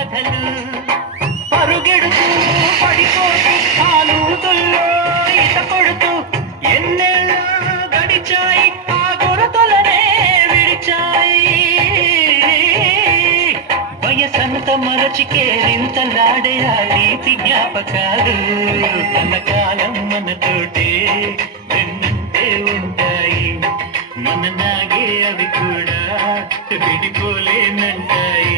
కథలు పరుగెడుతూ పడిపోతూ పాలుతుల్లో ఈత కొడుతూ ఎన్నెళ్ళ గడిచాయి ఆ గురతలనే విడిచాయి వయసంత మరచికేరింతలాడే ఆ తీపి జ్ఞాపకాలు కలకాలం మనతోటే వెన్నంటే ఉంటాయి మన నాగే అవి కూడా విడిపోలేనంటాయి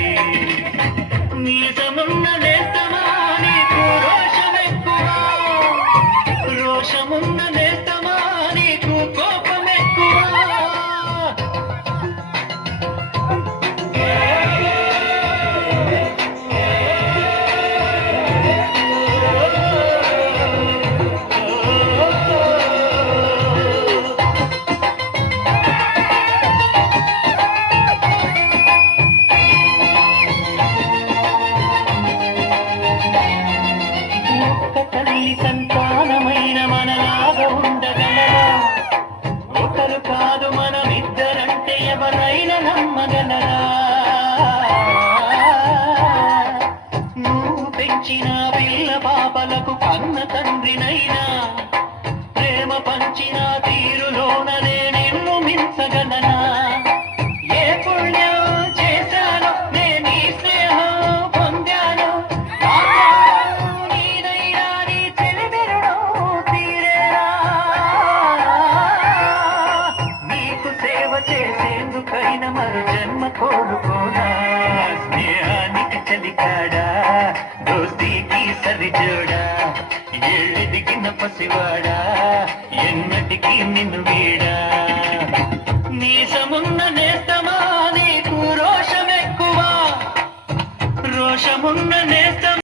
నీసమున్న నేస్తమా నీకు రోషమెక్కువ రోషమున్న నేస్తమా నీకు కోపమెక్కువ సంతానమైన మనలాగా ఉండగలరా ఒకరు కాదు మనమిద్దరంటే ఎవరైనా నమ్మగలరా నువ్వు పెంచిన పిల్ల పాపలకు కన్న తండ్రినైనా ప్రేమ పంచిన తీరులోననే నిన్ను మించగలనా ఏ పుణ్యం చేశాను నేను ఈ స్నేహం పొందాను చేసేందుకైనా మరు జన్మ కోరుకోనా స్నేహానికి చలికాడా దోస్తీకి సరిజోడా ఏళ్ళెదిగిన పసివాడా ఎన్నటికీ నిన్ను వీడా